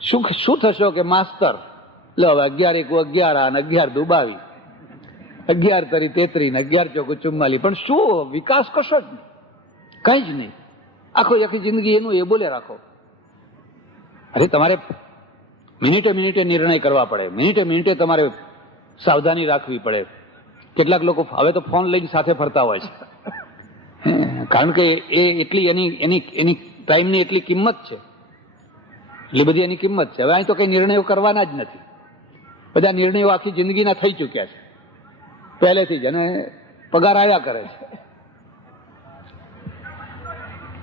શું થશો કે માસ્તર લો હવે 11 × 1 11 અને 11 × 2 22, 11 તરી 33 ને 11 ચોક 44, પણ શું વિકાસ કશો જ નહીં, કઈ જ નહીં. આખી જિંદગી એનું એ બોલે રાખો. અરે તમારે મિનિટે મિનિટે નિર્ણય કરવા પડે, મિનિટે મિનિટે તમારે સાવધાની રાખવી પડે. કેટલાક લોકો હવે તો ફોન લઈને સાથે ફરતા હોય છે, કારણ કે એ એટલી એની ટાઈમની એટલી કિંમત છે, એટલી બધી એની કિંમત છે. હવે અહીં તો કઈ નિર્ણયો કરવાના જ નથી, બધા નિર્ણયો આખી જિંદગીના થઈ ચૂક્યા છે પહેલેથી જ, અને પગાર આવ્યા કરે છે.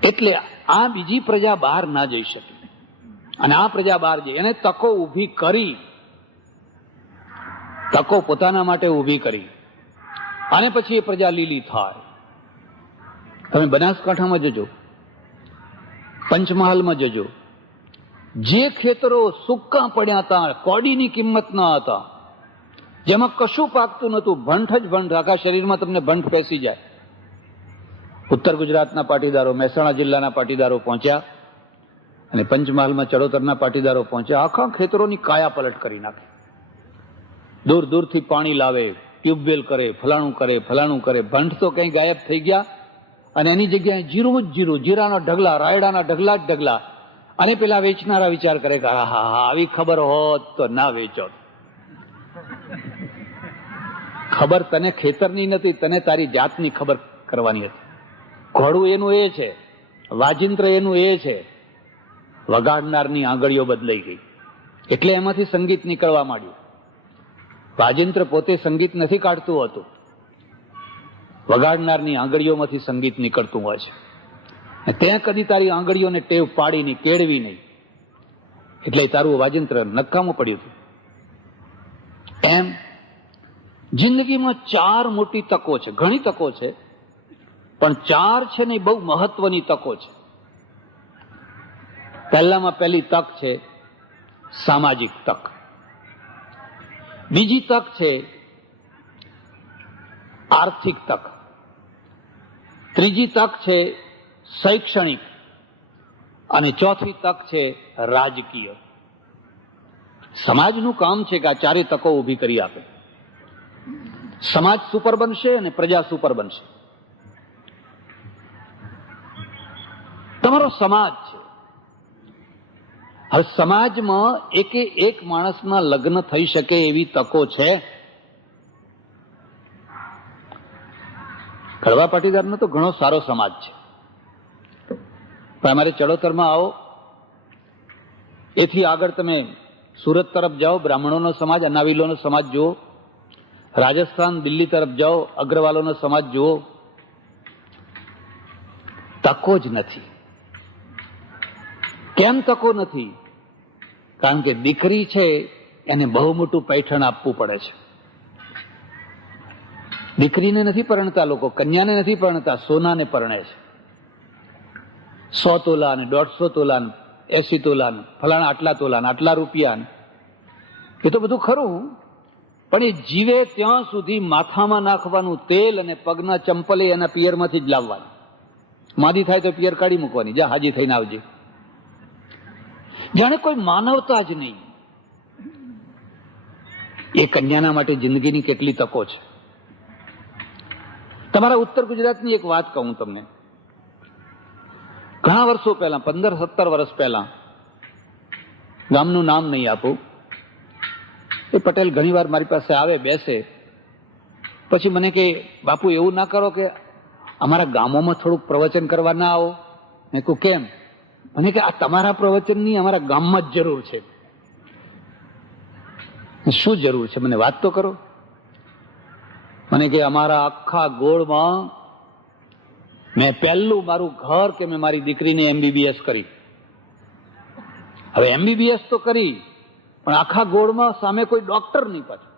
એટલે આ બીજી પ્રજા બહાર ના જઈ શકે, અને આ પ્રજા બહાર જઈ એને તકો ઊભી કરી, તકો પોતાના માટે ઊભી કરી, અને પછી એ પ્રજા લીલી થાય. તમે બનાસકાંઠામાં જજો, પંચમહાલમાં જજો, જે ખેતરો સૂકા પડ્યા હતા, કોડીની કિંમત ન હતા, જેમાં કશું પાકતું નતું, ભંઠ જ ભંઠ, આખા શરીરમાં તમને ભંઠ પેસી જાય. ઉત્તર ગુજરાતના પાટીદારો, મહેસાણા જિલ્લાના પાટીદારો પહોંચ્યા, અને પંચમહાલમાં ચડોતરના પાટીદારો પહોંચ્યા, આખા ખેતરોની કાયા પલટ કરી નાખી. દૂર દૂરથી પાણી લાવે, ટ્યુબવેલ કરે, ફલાણું કરે, ભંઠ તો કઈ ગાયબ થઈ ગયા, અને એની જગ્યાએ જીરું જ જીરું, જીરાના ઢગલા, રાયડાના ઢગલા જ ઢગલા. અને પેલા વેચનારા વિચાર કરે કે હા આવી ખબર હોત તો ના વેચો. ખબર તને ખેતરની નથી, તને તારી જાતની ખબર કરવાની હતી. ઘોડું એનું એ છે, વાજિંત્ર એનું એ છે, વગાડનારની આંગળીઓ બદલાઈ ગઈ, એટલે એમાંથી સંગીત નીકળવા માંડ્યું. વાજિંત્ર પોતે સંગીત નથી કાઢતું હતું, વગાડનારની આંગળીઓમાંથી સંગીત નીકળતું હોય છે. ત્યાં કદી તારી આંગળીઓને ટેવ પાડી નહીં, કેળવી નહીં, એટલે તારું વાજિંત્ર નકામું પડ્યું હતું. એમ જિંદગીમાં 4 મોટી તકો છે, ઘણી તકો છે, પણ 4 છે ને બહુ મહત્વની તકો છે. પહેલામાં પહેલી તક છે સામાજિક તક, બીજી તક છે આર્થિક તક, ત્રીજી તક છે શૈક્ષણિક, અને ચોથી તક છે રાજકીય. સમાજનું કામ છે કે આ 4 તકો ઊભી કરી આપે. સમાજ સુપર બનશે અને પ્રજા સુપર બનશે. તમારો સમાજ છે. હવે સમાજમાં એકે એક માણસના લગ્ન થઈ શકે એવી તકો છે. કડવા પાટીદારનો તો ઘણો સારો સમાજ છે, પણ અમારે ચડોતરમાં આવો, એથી આગળ તમે સુરત તરફ જાઓ, બ્રાહ્મણોનો સમાજ, અનાવિલોનો સમાજ જુઓ. રાજસ્થાન, દિલ્હી તરફ જાઓ, અગ્રવાલોનો સમાજ જુઓ. તકો જ નથી. કેમ તકો નથી? કારણ કે દીકરી છે એને બહુ મોટું પૈઠણ આપવું પડે છે. દીકરીને નથી પરણતા લોકો, કન્યાને નથી પરણતા, સોનાને પરણે છે. 100 તોલા ને 150 તોલા ને 80 તોલા ને ફલાણા આટલા તોલા ને આટલા રૂપિયા ને, એ તો બધું ખરું, પણ એ જીવે ત્યાં સુધી માથામાં નાખવાનું તેલ અને પગના ચંપલે એના પિયરમાંથી જ લાવવાનું. માદી થાય તો પિયર કાઢી મૂકવાની, જા હાજી થઈને આવજે. જાણે કોઈ માનવતા જ નહીં. એ કન્યાના માટે જિંદગીની કેટલી તકો છે. તમારા ઉત્તર ગુજરાતની એક વાત કહું તમને. ઘણા વર્ષો પહેલા, 15-17 વર્ષ પહેલા, ગામનું નામ નહીં આપું, એ પટેલ ઘણી વાર મારી પાસે આવે, બેસે, પછી મને કે બાપુ એવું ના કરો કે અમારા ગામોમાં થોડુંક પ્રવચન કરવા ના આવો. મેં કહું કેમ? મને કે આ તમારા પ્રવચનની અમારા ગામમાં જ જરૂર છે. શું જરૂર છે મને વાત તો કરો. મને કે અમારા આખા ગોળમાં મેં પહેલું મારું ઘર કે મેં મારી દીકરીને MBBS કરી. હવે MBBS તો કરી, પણ આખા ગોળમાં સામે કોઈ ડોક્ટર નહીં. પાછું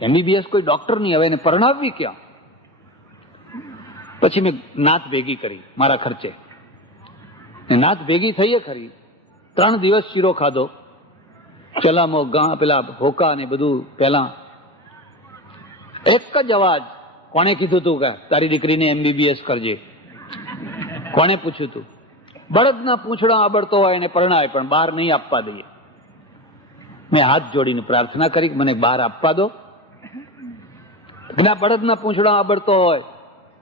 MBBS કોઈ ડોક્ટર નહીં. હવે એને પરણાવવી ક્યાં? પછી મેં નાત ભેગી કરી મારા ખર્ચે. નાત ભેગી થઈએ ખરી. 3 દિવસ શીરો ખાધો. પેલા ભોકા ને બધું. પેલા એક જ અવાજ. કોણે કીધું તું કે તારી દીકરીને MBBS કરજે? કોણે પૂછ્યું તું? બળદના પૂંછડા આબડતો હોય એને પરણાય, પણ બહાર નહીં આપવા દઈએ. મેં હાથ જોડીને પ્રાર્થના કરી મને બહાર આપવા દો. બળદના પૂંછડા આબડતો હોય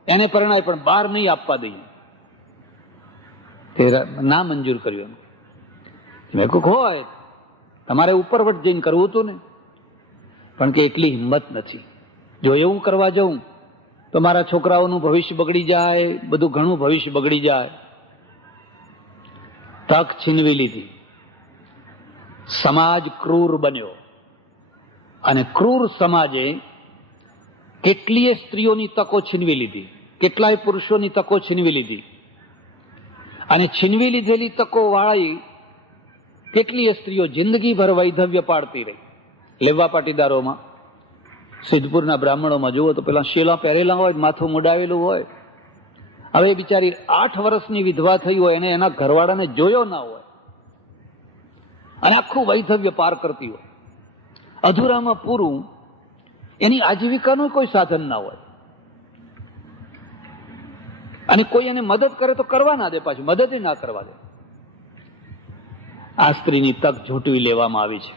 એને પરણાય, પણ બહાર નહીં આપવા દઈએ. ના મંજૂર કર્યું. મેં કહ્યું હોય તમારે ઉપરવટ જઈને કરવું હતું ને, પણ કે એટલી હિંમત નથી. જો એવું કરવા જાઉં તો મારા છોકરાઓનું ભવિષ્ય બગડી જાય, બધું ઘણું ભવિષ્ય બગડી જાય. તક છીનવી લીધી. સમાજ ક્રૂર બન્યો, અને ક્રૂર સમાજે કેટલીય સ્ત્રીઓની તકો છીનવી લીધી, કેટલાય પુરુષોની તકો છીનવી લીધી. અને છીનવી લીધેલી તકો વાળી કેટલીય સ્ત્રીઓ જિંદગીભર વૈધવ્ય પાડતી રહી. લેવા પાટીદારોમાં, સિદ્ધપુરના બ્રાહ્મણોમાં જુઓ તો પેલા શેલા પહેરેલા હોય, માથું મુડાવેલું હોય. હવે બિચારી 8 વર્ષની વિધવા થઈ હોય, એને એના ઘરવાળાને જોયો ના હોય, અને આખું વૈધવ્ય પાર કરતી હોય. અધૂરામાં પૂરું. એની આજીવિકાનું કોઈ સાધન ના હોય, અને કોઈ એને મદદ કરે તો કરવા ના દે, પાછું મદદ ના કરવા દે. આ સ્ત્રીની તક ઝૂંટવી લેવામાં આવી છે.